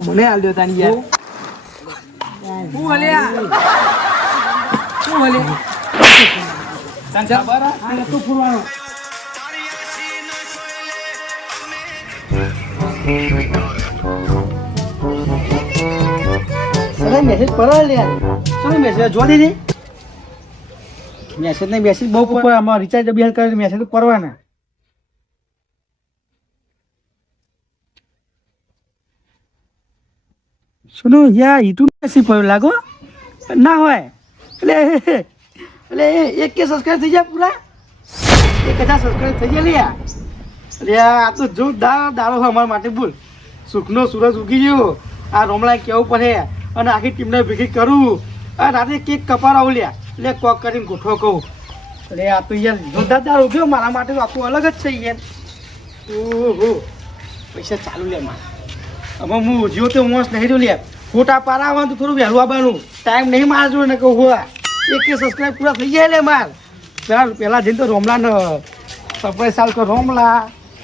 મને આલ્યો તાની યાર હું હલ્યા તને ખબર આ તું ફૂરવાનો સરે મેસેજ પર યાર સરે મેસેજ જોવા દીધી મેસેજ ને મેસેજ બહુ પર આમાં રિચાર્જ બિહાર કરે મેસેજ તો કરવાના સુનો યા ઈટુ મેસેજ પર લાગો ના હોય એટલે એક કે સબસ્ક્રાઇબ થઈ જાય પૂરા 1000 સબસ્ક્રાઇબ થઈ જાય લ્યા એટલે આ તો જોરદાર દારો અમારા માટે બોલ સુખનો સૂરજ ઉગી ગયો આ રોમલા કેવું પડે અને આખી ટીમને ભેગી કરું આ રાતે કેક કપાડાવું લ્યા એટલે કોક કરીને ગોઠવો કહું એટલે આ તો યાર જોરદાર દારો ઉગ્યો મારા માટે તો આખું અલગ જ છે યાર ઓહો પૈસા ચાલુ લે મારે હવે હું જો તો મોસ નહીં રહ્યો લ્યા ફોટા પારાવવાનું તો થોડું વહેલું આવવાનું ટાઈમ નહીં મારા જોડે ને કહું હોવા એક સબસ્ક્રાઈબ પૂરા થઈ જાય લે માર પહેલાં જઈને તો રોમલાને સરપ્રાઈઝ સાલ કર રોમલા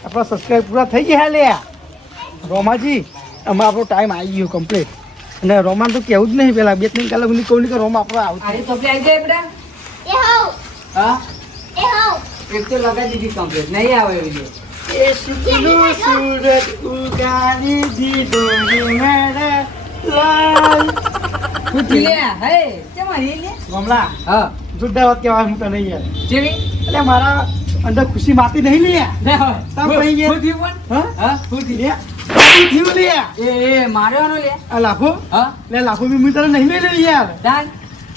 આપણા સબસ્ક્રાઈબ પૂરા થઈ ગયા લે રોમાજી અમે આપણો ટાઈમ આવી ગયો કમ્પ્લીટ અને રોમાન તો કેવું જ નહીં પેલા 2-3 કલાક સુધી કહું કે રોમા આપણો આવશે અરે તો આવી જાય બેટા હા એક તો લગાવી દીધી કમ્પ્લીટ નહીં આવે એવી એ સુખનો સૂરજ ઉગાડી દીધો રે મારા લાલ કુતિયા હે કેમ આવી લે રોમલા હા જોરદાર વાત કહેવાય હું તને યાર જેવી એટલે મારા અંદર ખુશી માતી નહીં લે ના હોય તમ પઈ ગયા હું થયું પણ હા હા હું થયું લે થયું લે એ માર્યોનો લે આ લાખો હા લે લાખો બી તને નહીં મેળ્યો યાર તાન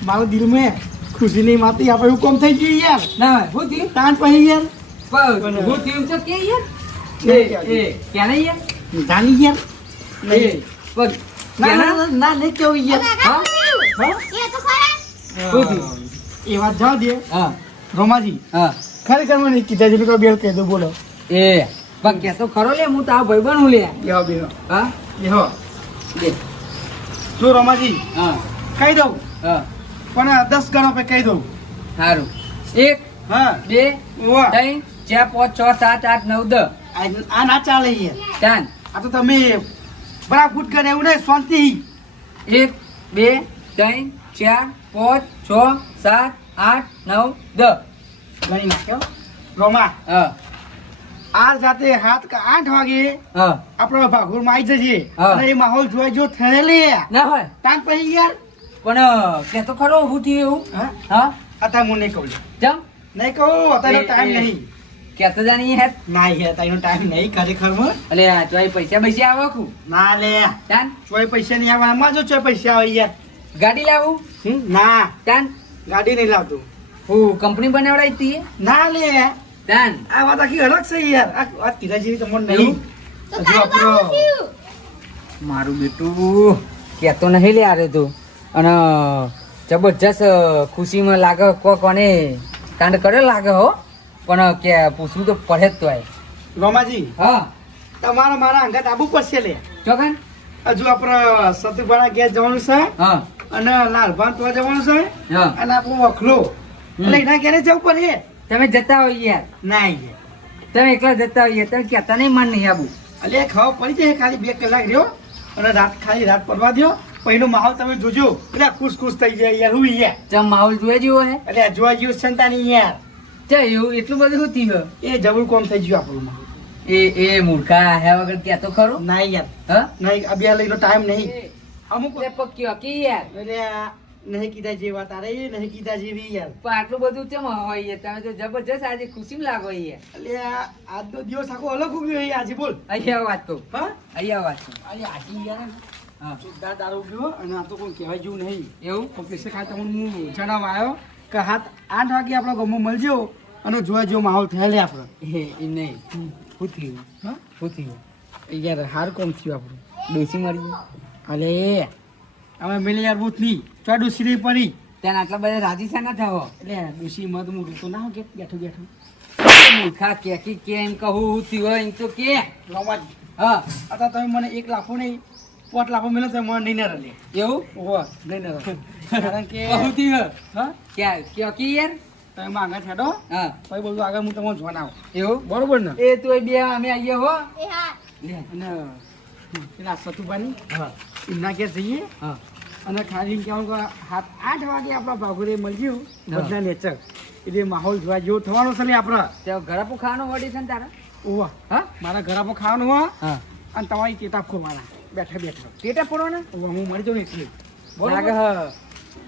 મારો દિલ મેં ખુશી નહીં માતી આપણે એવું કોમ થઈ ગયું યાર ના હોય હું થયું તાન પછી યાર હું થયું તો કે યાર એ ક્યાં નહીં યાર જાણી યાર એ પગ ના ના ના નહીં કેવું યાર હા હા હું થયું એ વાત જાવ દે હા રોમાજી હા ખરેખર મને કીધા જેનું કોઈ બેલ કહી દો બોલો એ પગ કે તો ખરો લે હું તારો ભાઈબંધ હું લે બેહો બેહો હા બેહો લે જો રોમાજી હા કહી દઉં હા પણ 10 ગણો પે કહી દઉં સારું 1 હા 2 વાહ 3 4 5 6 7 8 9 10 આ ના ચાલે યાર તાન આ તો તમે બરાબર ફૂટ કરે એવું નહીં શાંતિ 1 2 3 4 5 6 7 8 9 10 ગણી નાખ્યો રોમા હા આ જાતે 7 કે 8 વાગે હા આપણો ભાગોળમાં આવી જજે હા. અને એ માહોલ જોઈ જો થણે લે ના હોય તાન પછી યાર પણ કે તો ખરો ઊભું થયું એવું હા હા અત્યારે હું નહીં કહું જમ નહીં કહું અત્યારે ટાઈમ નહીં કે તો જાણી હેત ના યાર તાઈનો ટાઈમ નહીં ખરેખર માં અલે આ ચોય પૈસા પૈસા આવે કુ ના લે તાન ચોય પૈસા નહીં આવે આમાં જો ચોય પૈસા આવે યાર ગાડી લાવું ના તાન ગાડી નહીં લાવતું હું કંપની બનાવડાઈ તી ના લે તાન આ વાત આખી અલગ છે યાર આ વાત કીધા જેવી તમને નહીં હજુ આપણો મારું બેટું કેતો નહીં લે આરે તું અને જબરજસ્ત ખુશીમાં લાગે કોને કાંડ કરે લાગે હો પણ કે પૂછવું તો પડે જ તો આય રોમાજી હા તમારે મારા અંગાત આબુ પડશે લે ચોકન હજુ આપણે સતુભાણા ગેસ જવાનું છે હા અને લાલભાન તો જવાનું છે હા અને આપણો વખલો એટલે એના ઘેરે જવું પડે તમે જતા હોય યાર ના યાર તમે એકલા જતા હોય તમે કહેતા નહીં માન નહીં આવું એટલે ખાવા પડી જાય ખાલી 2 કલાક રહ્યો અને ખાલી રાત પડવા દો પહેલો માહોલ તમે જોજો એટલે ખુશ ખુશ થઈ જાય યાર હું યાર ચમ માહોલ જોઈ જેવો હે એટલે જોવા જેવું સંતા નહીં યાર ચે એવું એટલું બધું શું થયું એ જબરું કોમ થઈ ગયું આપણું એ મૂર્ખા હે વગર કહેતો ખરું ના યાર હા નહીં અભ્યા લઈનો ટાઈમ નહીં અમુક પક્યો કે યાર એટલે આ નહીં કીધા જેવા તારે નહીં કીધા જેવી યાર પણ આટલું બધું ચમ હોય યાર તમે તો જબરજસ્ત આજે ખુશી લાગો યાર એટલે આજનો દિવસ આખો અલગ ઉગ્યો આજે બોલ અહીંયા વાત કહું હા અહીંયા વાત કહું આજે આજે યાર હા જોરદાર દારૂ ગયો અને આ તો કોઈ કહેવાય જેવું નહીં એવું પૈસા ખાય તમને હું જણાવવા આવ્યો કે 8 વાગે આપણા ગામમાં મળજો અને જોવા જેવો માહોલ થયેલે આપણે એમ નહીં શું થયું હા શું થયું યાર હાર કોમ થયું આપણું ડોસી મરી ગઈ અલે અમે મેલે યાર બૂથ નહીં ચા ડોસી નહીં પડી ત્યાં આટલા બધા રાજી છે ના થવો એટલે ડોસી માં તો હું રોતો ના હોઉં કે બેઠો બેઠો મૂર્ખા કે એમ કહું હું થયું એમ તો કે રમાજ હા અત્યારે તમે મને 1 લાખો નહીં 5 લાખો મેળો તો મને નહીં ના રલે એવું ઓહો નહીં ના રલે કારણ કે કહું થયું હા ક્યાં કયો કે યાર તમે માંગા છેડો હા પછી બધું આગળ હું તમને જણાવું એવું બરોબર ને એ તો બે અમે આવીએ હો અને પેલા સતુભાની હા એમના ઘેર જઈએ હા અને ખાલી કહેવાનું કે 7-8 વાગે આપણા ભાગોરે મળી ગયું હા. બધા નેચર એટલે માહોલ જોવા જેવો થવાનો છે લે આપણે ત્યાં ગળાપું ખાવાનું વળી છે ને તારા ઓવા હા મારા ઘરમાં ખાવાનું હોય હા અને તમારી ટેટા ખોવાના બેઠા બેઠા ટેટા પડવાના ઓવા હું મળી જાઉં ને એટલે લાગે હ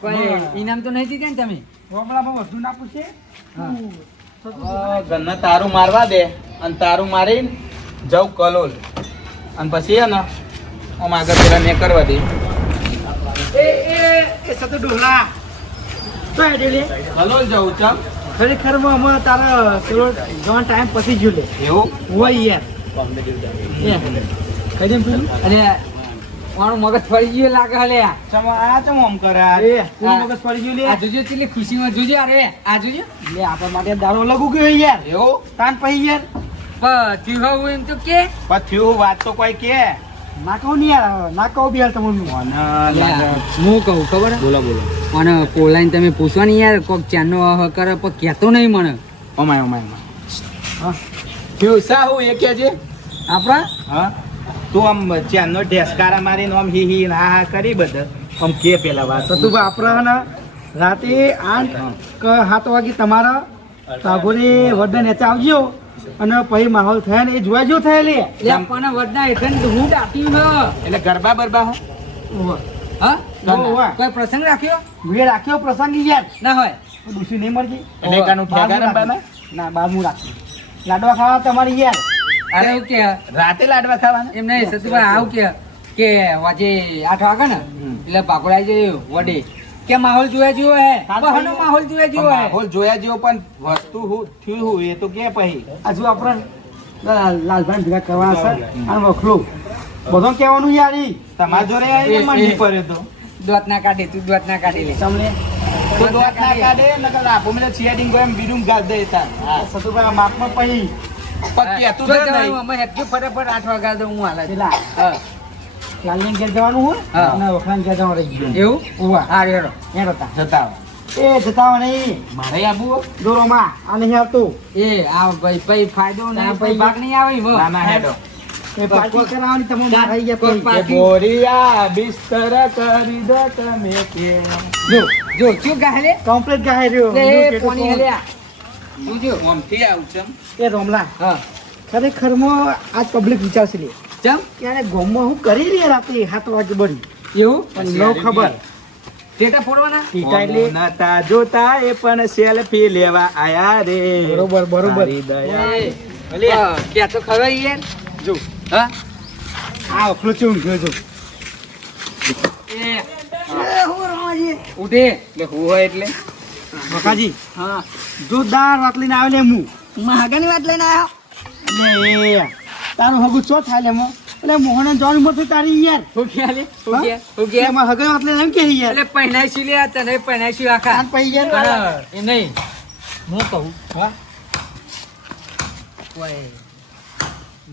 કોઈ હા. ઇનામ તો નહીં દીધા ને તમે રોમડામાં વધુ ના પૂછે હા. ગન્ના તારું મારવા દે અને તારું મારીને જવું કલોલ અને પછી હે ને આમ આગળ પેલા ને કરવા દે એ સતુ ડોલા તો હેડે લે કલોલ જવું ચમ ખરેખરમાં અમે તારા પેલો જવાનો ટાઈમ પતી ગયો લે એવું હોય યાર કઈ દેમ પેલું અને મારું મગજ ફરી ગયું લાગે હલે આ ચમ આ ચમ આમ કરે આ? એ કોણ મગજ પડી ગયું લે જોજો કેટલી ખુશીમાં જોજો અરે આ જોજો લે આપણા માટે દારૂ લગુ ગયો યાર એવું તાન પછી યાર પણ થયું હોય એમ તો કે પછી વાત તો કોઈ કે ના કહું ને યાર ના કહું બી યાર તમને હું કહું ખબર બોલો બોલો અને પોલાઈને તમે પૂછવા નહીં યાર કોક ચાનો કરે પણ કહેતો નહીં મને અમાય અમાય અમાય હા કેવું સા હું એ કહેજે આપણા હા તું આમ ચાંદનો ઢેસકારા મારીને આમ હી હી હા હા કરી બધા આમ કે પેલા વાત સતુભા આપણા ને રાતે 8 કે 7 વાગે તમારા સાગોરે વડન નેચા આવજો અને પછી માહોલ થયા ને એ જોવા જેવું થયા લે પણ વડના હેઠળ હું ડાકી હ એટલે ગરબા બરબા હો હા ઓવા. કોઈ પ્રસંગ રાખ્યો મેં રાખ્યો પ્રસંગ યાર ના હોય દુસરી નહીં મળતી એટલે કાનું ઠેકા રમવાના ના બાર હું રાખ્યું લાડવા ખાવા તમારી યાર અરે એવું કે રાતે લાડવા ખાવાના એમ નહીં સતુભાઈ આવું કે વાજે 8 વાગે ને એટલે પાકોડાઈ જાય વડે કે માહોલ જોયા જેવો હે બહાનો માહોલ જોયા જેવો હે માહોલ જોયા જેવો પણ વસ્તુ હું થયું હું એ તો કે પછી હજુ આપણે લાલભાઈ ભેગા કરવાના છે અને વખલું બધું કહેવાનું યાર ઈ તમારા જોડે આવીને મંડી પડ્યો તો દોત ના કાઢે તું દોત ના કાઢી લે તમને તો દોત ના કાઢે નકર લાભો મને ચિયાડિંગ ગોમ બીડું ગાલ દે તા સતુભાઈ માપમાં પછી પત્તી હતું જો તો જવાનું, નહીં અમે હેઠું ફટાફટ 8 વાગ્યા તો હું હાલે પેલા હા લાલને ઘેર જવાનું હોય હા. અને વખલાને ઘેર જવાનું રહી ગયું એવું ઓવા હા રેડો એમ હતા જતા આવો. એ જતા હોય નહીં મારે આબુ હો? દોરોમાં આ નહીં આવતું એ આ ભાઈ ભાઈ ફાયદો ના, નહીં ભાઈ. ભાઈ ભાગ નહીં આવે ના ના હેડો એ પાર્ટી કરાવવાની તમે માર આવી ગયા કોઈ પછી. પાર્ટી. એ બોરિયા બિસ્તર કરી દો તમે કે જો જો શું ગાહલે કમ્પ્લીટ ગાય રહ્યો લે બીજું કેટલું પોની કોણ? હલ્યા જોજો આમથી આવું છે એ રોમલા હા ખરેખરમાં આજ પબ્લિક વિચારશે લે ચમ કે આને ગામમાં હું કરી લે રાતે 7 વાગે બળી એવું પણ ન ખબર ટેટા ફોડવાના ટીટા એટલે નતા જોતા એ પણ સેલ્ફી લેવા આયા રે બરોબર બરોબર તારી દયા ક્યાં તો ખબર યાર જો હા આ અફલો ચેવું ગયો જો એ એ હું રમાજી ઉઠે એટલે હું હોય એટલે બકાજી હા જોરદાર વાત લઈને આવ્યો લે હું મહાગાની વાત લઈને આવ્યો લે તારું હગું ચો થાય લે મો એટલે મોહને જોન ઉમર થઈ તારી યાર હું ક્યાં લે હું હા? ક્યાં હું કે ક્યાં એમાં હગે વાત લઈને એમ કે યાર એટલે પહેનાઈશું લે તને પહેનાઈશું આખા તાન પછી યાર હા, એ નહીં હું કહું હા કોઈ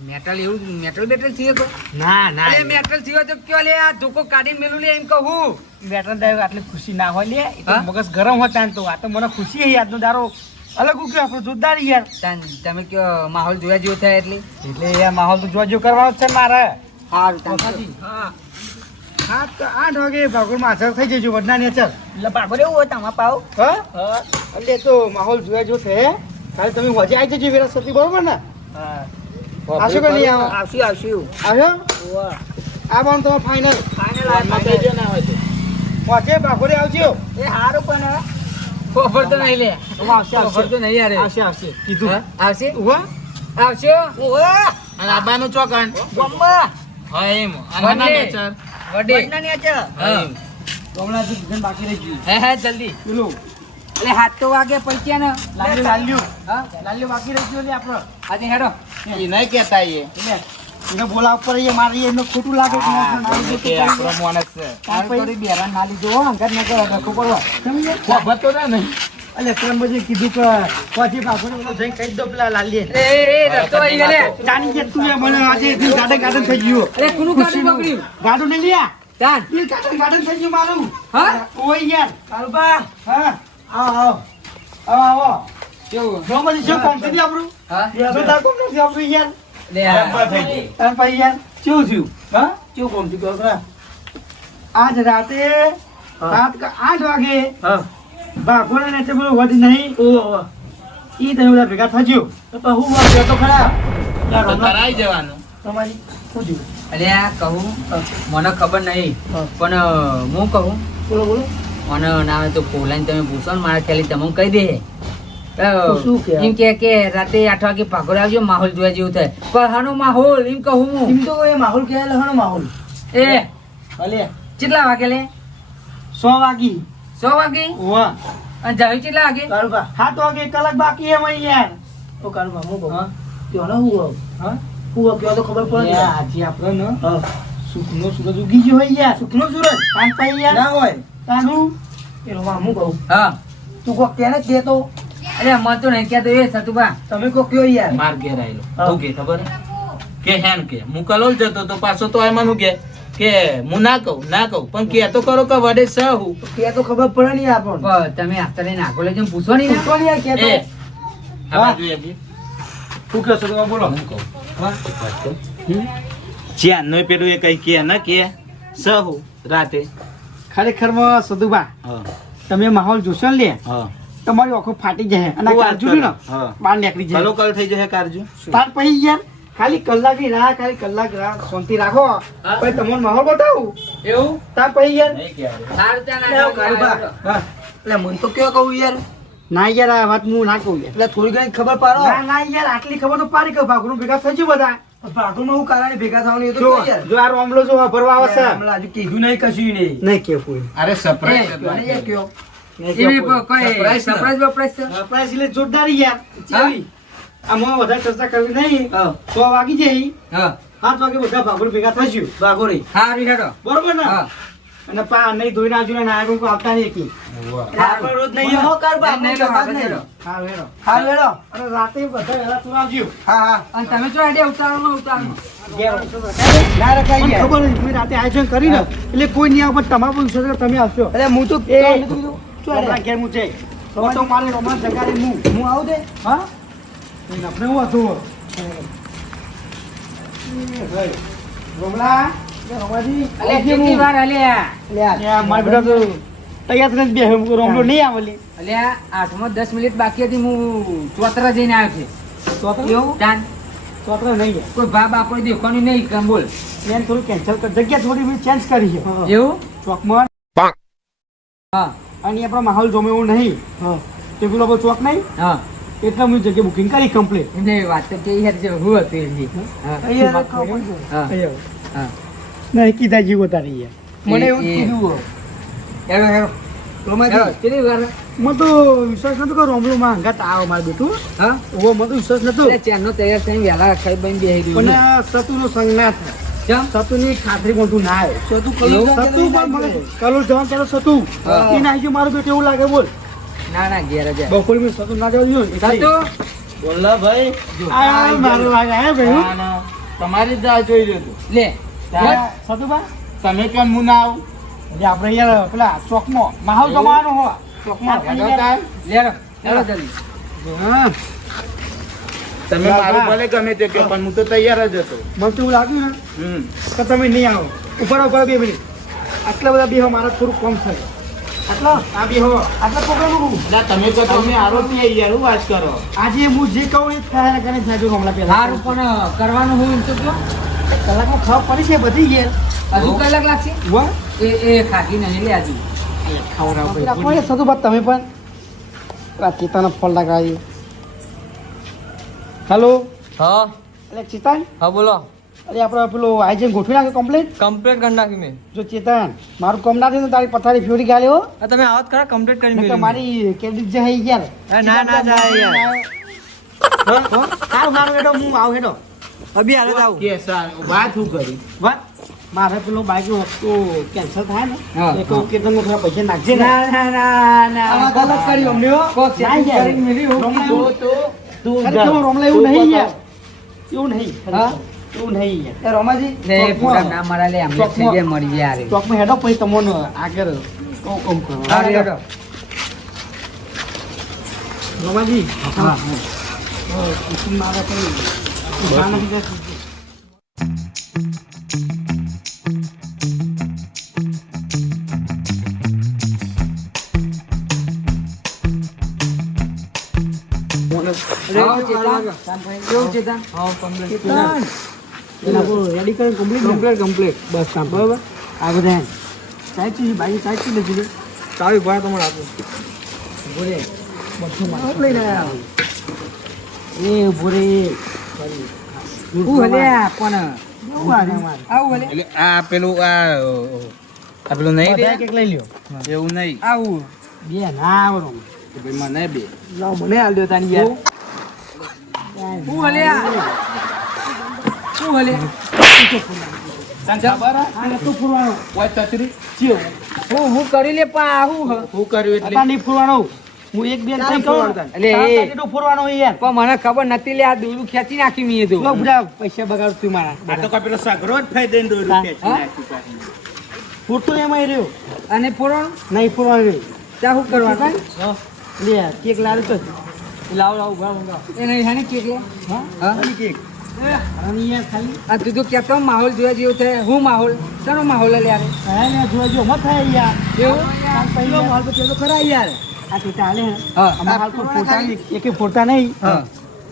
મેટલ એવું મેટલ બેટલ થયો તો ના અરે મેટલ થયો તો કયો લે આ ધોકો કાઢીને મેલું લે એમ કહું બેટર દાવ આટલી ખુશી ના હોય લે એ તો હા? મગજ ગરમ હતા ને તો આ તો મને ખુશી હે આજનો દારો અલગ ઉગ્યો આપણો જોરદાર યાર તમે કયો માહોલ જોયા જેવો થાય એટલે એટલે યાર માહોલ તો જોજો કરવાનો જ છે ને મારે સારું પપ્પાજી. હા તો 8 વાગે ભાગોળમાં હાજર થઈ જજો વડના નેચર એટલે ભાગો એવું હોય તમારા પાવ હા એટલે તો માહોલ જોયા જો છે ખાલી તમે હોજે આવી જજો વેરા સતી બરોબર ને આવશો કે નહીં આવો આવશું આવશું આવ્યો આ બાન તો ફાઇનલ ફોનમાં કહેજો ના હોય તો. હોજે ભાગોળે આવજો એ સારું પણ ખબર તો નહીં લે આવશે ખબર તો નહીં યાર આવશે આવશે કીધું હા? આવશે ઉવા આવશે અને આબાનું ચોકન ગમ્મા હા એમ અને ના વડે. નેચર વડે હા એમ. કમલાજી ભજન બાકી રહી ગયું હે જલ્દી પેલું એટલે હાથ તો વાગે પૈક્યા ને લાલ્યું હા લાલ્યું બાકી રહી ગયું લે આપણો આજે હેડો ઈ નહીં કહેતા એ એટલે એને બોલાવ પર એ મારી એમને ખોટું લાગે કે ના ના એ કે આપણો માણસ છે તાર થોડી બેરા નાલી જો અંગત ન કરો રખો પડવા સમજે ખબર તો ના નહીં એટલે 3 બજે કીધું કે પછી પાછું જઈને કહી દો પેલા લાલીએ એ રસ્તો આવી ગયો લે જાણી કે તું એ મને આજે ગાર્ડન ગાર્ડન થઈ ગયું અરે કોનું ગાડું પકડ્યું ગાર્ડન નહીં લ્યા ચાલ એ ગાર્ડન ગાર્ડન થઈ ગયું મારું હા ઓય યાર કાલબા હા આવો આવો આવો કેવું જો મને શું કોમ થી આપણું હા યાર તો કોમ નથી આપણું યાર લે બરાબર થઈ ગયું. અને પછી યાર કેવું થયું હા કેવું કોમ થયું ખબર આજ રાતે રાત કા 8 વાગે હા બાગોને ને પેલું વધી નહીં ઓ ઈ તમે બધા ભેગા થજો તો હું વાગ્યો તો ખરા તો કરાઈ જવાનું. તમારી શું થયું અરે આ કહું મને ખબર નહીં પણ હું કહું બોલો બોલો મને ના આવે તો પોલાઈને તમે પૂછો ને મારા ખ્યાલી તમે કહી દે તો શું કે? એમ કે રાતે 8 વાગે ભાગોળ આવજો માહોલ જોવા જેવું થાય પણ હાનો માહોલ એમ કહું હું એમ તો એ માહોલ કહેવાય લહણો માહોલ એ ભલે કેટલા વાગે લે 100 વાગી 100 વાગે વાહ અને જાવી કેટલા વાગે કારુબા 7 વાગે 1 કલાક બાકી એમ અહીં યાર તો કારુબા હું કહું કયો ને હું હા હું કયો તો ખબર પડે આજે આપણે ને સુખનો સૂરજ ઉગી ગયો હોય યાર સુખનો સૂરજ પાંચ પાઈ યાર ના હોય તાનું એ રોમા હું કહું હા તું કોક તેને કે તો અરે મન તો નહીં કહેતો એ સતુભા તમે કોક કયો યાર માર ઘેર આયેલો. તું કે ખબર કે હેન કે હું કલોલ જતો તો પાછો તો એમાં હું કે હું ના કહું પણ કે તો કરો કે વડે સહુ કે તો ખબર પડે નહીં આપણને પણ તમે આસ્તે લઈને આગળ લઈ જઈને પૂછો નહીં ને. પૂછો ને યાર કે તો એ આ બાજુ એ બી શું કહો છો તમે બોલો હું કહું જ્યાંનો પેલું એ કઈ કે ન કે સહુ રાતે ખરેખરમાં સદુબા હા તમે માહોલ જોશો ને લે હા તમારી આંખો ફાટી જાય અને શું વાત કાજુ ને હા. બહાર નીકળી જાય કલો કલ થઈ જશે કારજો તાર પછી યાર ખાલી કલાક રાહ શાંતિ રાખો પછી તમને માહોલ બતાવું એવું તાર પછી યાર નહીં કે સારું ત્યાં લે, કારુબા. હા. એટલે મને તો કેવો કહું યાર ના યાર આ વાત હું ના કહું એટલે થોડી ઘણી ખબર પાડો ના ના યાર આટલી ખબર તો પાડી કે ભાગરું ભેગા થજો બધા ભાગરું હું કારણે ભેગા થવાનું એ તો જો આ રોમલો જો ભરવા આવશે હમણાં હજુ કીધું નહીં કશું નહીં કે કોઈ અરે સરપ્રાઈઝ યાર કયો એવી કોઈ Surprise ને? સરપ્રાઈઝ છે સરપ્રાઈઝ એટલે જોરદાર યાર હા? આમાં વધારે ચર્ચા કરવી નહીં 100 વાગી જાય હા 7 વાગે બધા ભાગોળ ભેગા થશું ભાગોળી સારું હેડો બરોબર ને હા અને પા નહીં ધોઈને આજુ ને નાયકો આવતા નહીં કી આપણે રોજ નહીં નહીં, હો કર બા નહીં, નહીં, હા વેડો હા વેડો અને રાતે બધા વેલા તું આવજો હા હા અને તમે જો આઈડિયા ઉતારો ના રખાય મને ખબર નથી તમે રાતે આયોજન કરી ને એટલે કોઈ નહીં આવે પણ તમારું પૂછશો તો તમે આવશો એટલે હું તો આપણા ઘેર હું જઈ તો મારે રોમા જગાડી હું આવું દે હા આપણે હું હતું રોમલા રોમાજી અલે કેટલી વાર અલ્યા મારા બેટા તો તૈયાર થઈને બે રોમલો નહીં આવેલી અલ્યા 8 10 મિનિટ બાકી હતી હું ચોતરા જઈને આવ્યો છે એવું જાન ચોતરા નહીં જાય કોઈ ભાબ આપણે દેખવાની નહીં કેમ બોલ પ્લાન થોડું કેન્સલ કર જગ્યા થોડી મેં ચેન્જ કરી છે એવું ચોકમાં હા અને આપણો માહોલ જમે એવું નહીં તે પેલો આપણો ચોક નહીં હા એટલે મેં જગ્યા બુકિંગ કરી કમ્પ્લીટ એમને વાત તો કે યાર જે હું હતું એ હા હા નહીં કીધા જીવો તારી મને એવું જ એ- કીધું હેડો હેડો હેડો કેટલી વાર મને તો વિશ્વાસ નતો કે રોમલો માં હંગાત આવો મારું બેટું હા ઓ મને તો વિશ્વાસ નતો એટલે ચેનનો તૈયાર થઈને વહેલા ખાઈ બની બેહી પણ ગયું આ સતુનો સંગ ના થાય ચમ સતુની ખાતરી મોટું ના આવે સતુ એવું? સતુ પણ મને કલોલ જવાનું ત્યારે સતુ હા. એ ના આવી મારું બેટું એવું લાગે બોલ ના ના ઘેર જ બપોર મેં સતુ ના જવા દીધું ને સાચું બોલા ભાઈ આ મારું લાગે હે ભાઈ ના, તમારી જ રાહ જોઈ રહ્યો છું. લે સતુબા તમે કેમ હું ના આવું એટલે આપણે યાર પેલા ચોકમાં માહોલ જમાવાનો હો ચોકમાં હેડો આપણે યાર- તાર. હેડો જલ્દી હા તમે મારું ભલે ગમે તે કહો પણ હું તો તૈયાર જ હતો મને તો એવું લાગ્યું ને હમ કે તમે નહીં આવો ઉપર 2 મિનિટ આટલા બધા બેહો મારા થોડું કમ થાય આટલા આ બેહો આટલા પ્રોગ્રામ ના તમે તો તમે આરોપી યાર હું વાત કરો આજે હું જે કહું એ જ થાય ને કરે થાય જો હમણાં પહેલા સારું પણ કરવાનું હું એમ તો કહો કલાકમાં ખબર પડી છે બધી યાર હજુ કલાક લાગશે વાહ એ ખાધી નહીં લે હજુ કોઈ સતુ બાદ તમે પણ આ ચેતાનો ફોન લગાવી હેલો હા એટલે ચેતન હા બોલો અરે આપણે પેલું આયોજન ગોઠવી નાખે કમ્પ્લીટ કમ્પ્લીટ કરી નાખી મેં જો ચેતન મારું કામ ના થયું તો તારી પથારી ફેરી ગાલી હો આ તમે આવત ખરા કમ્પ્લીટ કરી નહીંતર મેલી મારી કેડિટ જે હઈ યાર ના ના જાય યાર સારું મારું હેડો હું આવું હેડો અભી હાલત આવું કે સર વાત હું કરી વાત મારે પેલો બાઈક નો હપ્તો કેન્સલ થાય ને હા, એક કેતન નો થોડા પૈસા નાખજે ને ના ના ના આ વાત અલગ કરી અમને હો. કોક ના યાર. કરીને મેલ્યું. રોમલા તો એવું- તો તું ખરેખર રોમલા એવું નહીં યાર એવું નહીં હા? એવું નહીં યાર એ રોમાજી લે ચોકમાં- પૂરા ના મારા લે અમને થઈ જાય મરી જાય યાર ચોકમાં હેડો પછી તમને આગળ કોમ કરો હારું, હેડો. રોમાજી હા કુસુમ મારે પછી હા, ચેતન. કેવું ચેતન? હા કમ્પ્લીટ ચેતન. પેલા આપણું રેડી કરીને કમ્પ્લીટ કમ્પ્લીટ બસ કામ બરાબર આ બધા સાઈડ થી બાકી સાઈડ થી લખી દે ચાવી ભરા તમારે આપું બોલે બધું મારું લઈને આવ્યા એ ભોરે હું હલ્યા પણ આવું હલે એટલે આ પેલું આ પેલું નહીં રે કેક લઈ લ્યો એવું નહીં આવું બે ના આવરો કે ભાઈ મને બે લાવ મને હાલ દો તાની યાર હું હલ્યા હું હલે તને ખબર આ નતો ફૂરવાનો હોય તચરી હું કરી લે પા હું હું કર્યું એટલે હતા નહીં ફૂરવાનો હું એક બે તારે નહીં કહું ફૂરવાનો. એટલે એ- કેટલો ફૂરવાનો હોય યાર પણ મને ખબર નથી લે આ દોરું ખેંચી નાખી મી તો લો બધા પૈસા બગાડ તું મારા આ તો કોઈ પેલો સગરો જ ફાઈ દઈને દોરું હા? ખેંચી નાખ્યું પાછું. ફૂરતો એમાં રહ્યો અને પોરણ નહીં ફૂરવાનો રહ્યો ત્યાં શું કરવાનું લે કેક લાવ્યો તો લાવ લાવ ઉભા મંગાવ એ નહીં હાની કેક લે હા હા કેક અને યાર ખાલી આ તું તો કહેતો માહોલ જોવા જેવો છે હું માહોલ શાનો માહોલ લે યાર હા ને જોવા જો મત થાય યાર એવું પેલો માલ તો પેલો ખરા યાર આ ટીટા હાલે હે હા. અમાર હાલ તો ફોટા નહીં એકે ફોટા નહીં હા.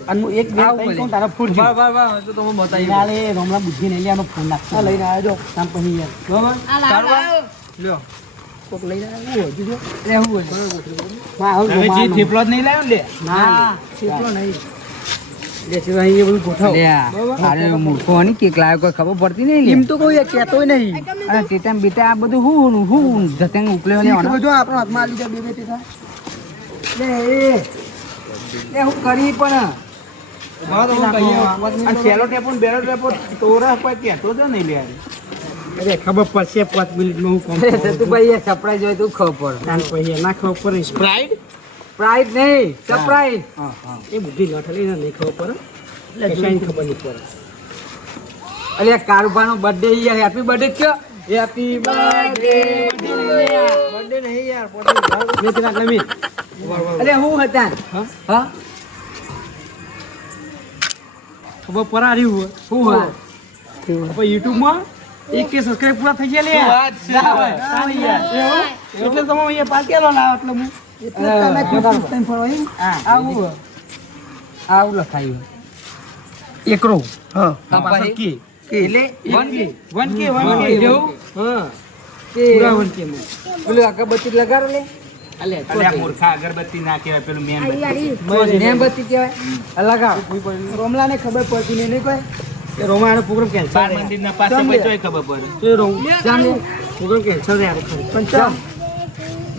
અને હું એક બે આવું ત્રણ બોલે. કહું તારા ફૂટ બર બર બર તો તમે બતાવી યાર એ રોમલા બુદ્ધિ નહીં લે આનો ફોન નાખતા લઈને આવ્યો જો કામ પછી યાર બરાબર લ્યો કોક લઈને આવ્યો હજુ જો લે હું બોલ હા હવે હવે રોમાનો. જે થેપલો જ નહીં લાવ્યો ને લે ના એટલો નહીં લે છે ભાઈ એ બધું ગોઠવ લે અરે મૂર્ખો ની કેક લાવ્યો કોઈ ખબર પડતી નહીં એમ તો કોઈ કહેતોય નહીં અરે ટેટા બેટા આ બધું હું જતંગ ઉકલ્યો લેવાનો જો આપણો હાથમાં આલી જાય બે બે ટીટા લે એ હું કરી પણ હા તો હું કહીએ અને સેલો ટેપો ને બેરો ટેપો તોરા કોઈ કહેતો જ નહીં લે યાર. અરે ખબર પડશે 5 મિનિટમાં હું કોમ સતુભાઈ એ સરપ્રાઈઝ હોય તો ખબર પડે તાન પછી ના ખબર પડે સ્પ્રાઇટ પ્રાઇઝ નહીં સરપ્રાઈઝ એ બુદ્ધિ ન ઠલી નહીં ખબર પડે એટલે કઈ ખબર નહીં પડે અલે કારુભાનો બર્થડે યાર હેપી બર્થડે કયો હેપી બર્થડે બર્થડે નહીં યાર મેં તેના એટલે મેં અલે હું હતા હા ખબર પરારી હોય હું હા પછી યુટ્યુબમાં 1K સબસ્ક્રાઇબ પૂરા થઈ ગયા લે શું વાત છે? ના હોય. ના હોય યાર. એટલે તમે અહીંયા પાકેલો લાવો એટલે હું એટલે તમે ખુશ થઈને ફરવા આવ્યું? આવું આવું લખાયું એકરો હા હા, પાછળ પછી? કે એટલે 1K એવું? હા કે પૂરા 1K માં પેલું અગરબત્તી લગાડો લે અલે અલ્યા મૂર્ખા અગરબત્તી ના કહેવાય પેલું મેણબત્તી. નેમબત્તી કહેવાય લગાડો રોમલાને ખબર પડતી નહીં કોઈ કે રોમાનો પ્રોગ્રામ કેન્સલ બાર મંદિરના પાસે પછી તોય ખબર પડે. તો રોમ ચાલે પ્રોગ્રામ કેન્સલ રહ્યા પણ ચાલ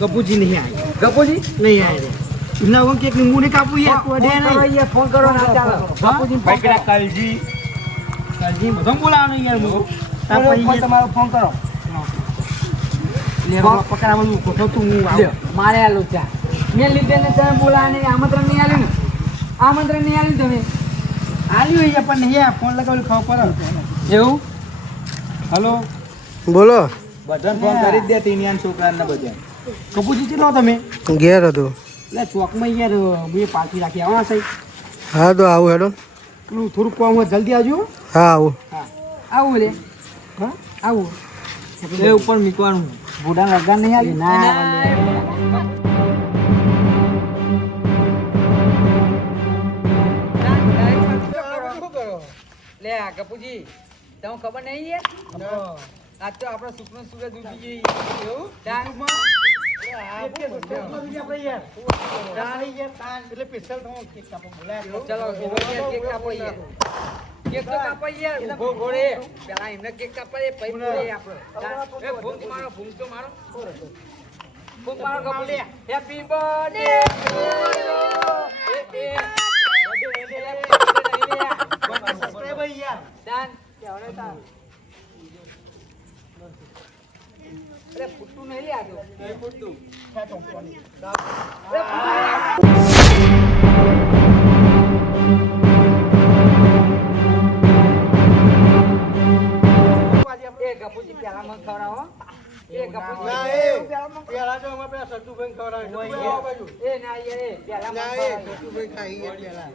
ગપુજી નહીં આવ્યા ગપુજી નહીં આવ્યા એમના વગર કેક ની મૂડી કાપવું યાર કોઈ અડે ફોન કરો નહીં યાર, ફોન કરો ના ચાલો બાપુજી ભાઈ પેલા કલજી કાલજી બધો બોલાવવાનું યાર હું તાર પછી તમારો ફોન કરો લે રોમા પકડાવાનું ગોઠવતું હું લ્યો, આવું મારે આ લોચા મેં લીધે ને તમે બોલાને આમંત્રણ નહીં આલ્યું ને આમંત્રણ નહીં આલ્યું તમે આલ્યું હોય પણ નહીં યાર ફોન લગાવેલું ખબર પડે એવું હલો બોલો બધાને ફોન કરી જ દે તીનિયાન છોકરાને બધા. કપૂજી કેટલો તમે ઘેર હતો એટલે ચોકમાં યાર બે પાછી રાખી આવવા સાહેબ હા તો આવું હેડો પેલું થોડુંક કામ હોય જલ્દી આવજો હા આવું આવું લે હા આવું એ ઉપર મૂકવાનું બુડા લગન નહીં આલ્યું ના લે આ કપૂજી તમને ખબર નહીં યાર આજ તો આપણો સુખનો સૂરજ ઉગી ગઈ એવું ચલો કેક કાપો યાર કેક તો કાપો યાર ઉભો ઘોડે પેલા એમને કેક કાપા દે પછી ઘોડે આપણો એ ભૂંગ મારો ભૂંગ તો મારો ભૂંગ મારો કપૂજી હેપી બર્થડે અરે ફૂટતું નહીં લે આજો ફૂટતું એ ગપુજી પેલા મને ખવડાવો એ ગપુજી પેલા તો અમે પેલા સતુભાઈ ખવડાવે એ ના યાર એ પેલા મને ખવડાવો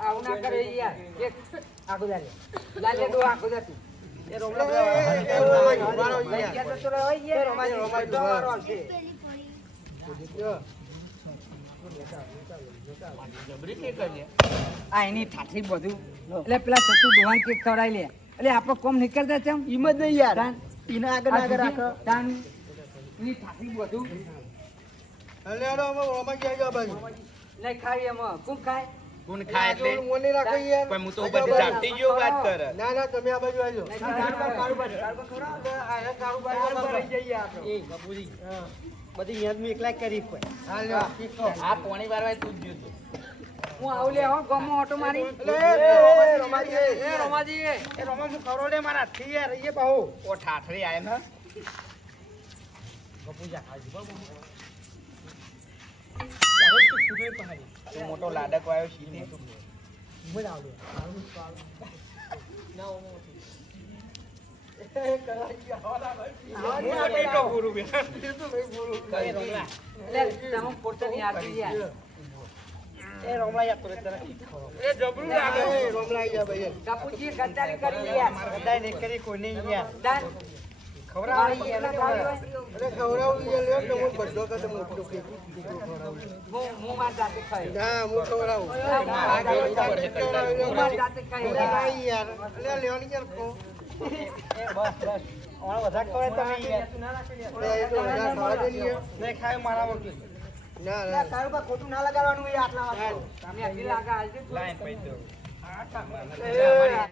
આવું ના કરે યાર એક આખો દાલે લાલે દો આખો દાતી એ રોમલા લઈ ગયા તો રહો યાર રોમા દો વારો આવશે જબરી કે કરીએ આ એની ઠાઠી બધું એટલે પેલા સતુ ડોહાન કેક ખવડાવી લે એટલે આપણો કોમ નીકળતા ચમ ઈમ જ નહીં યાર તાન એના આગળ ના આગળ રાખો તાન એની ઠાઠી બધું અલે યાર અમે ઓમાં ગયા ગયા બાજુ નહીં ખાય એમાં કોણ ખાય કોણ ખાય એટલે મોને રાખો યાર પણ હું તો બધી જાપતી જેવું વાત કરે ના ના તમે આ બાજુ આવજો બધી યાદ મેં એકલા કરી કોઈ આ પોણી વારવા તું જ જોતો હું આવું લે હો ગમો ઓટો મારી ઓ ઠાઠરી આય ને તું મોટો લાડક આવ્યો સીને એટલે તમે પોતે નહીં આવતી યાર એ રોમલા યાદ તો કાપુજી ગદ્દારી કરી યાર બધાય ને કરી કોઈ નહીં યાર તાન ખવડાવવાની મારી યાર એલા ખાવી હોય. અરે ખવડાવું યાર લ્યો કે હું બધો કદે મોટો કે હું માર જાતે ખાઈ ના હું ખવડાવું હું માર જાતે ખાઈ નહીં યાર અલે લેવાની યાર કો હમણાં બધા ખવાય તમે યાર અરે એ તો વધારે ખાવા દે ને યાર નહીં ખાય મારા વગર ના ના તારું પર ખોટું ના લગાડવાનું એ આટલા વાત તમે હજી લાગા હાલજો તું. લાઈન પૈ દો એ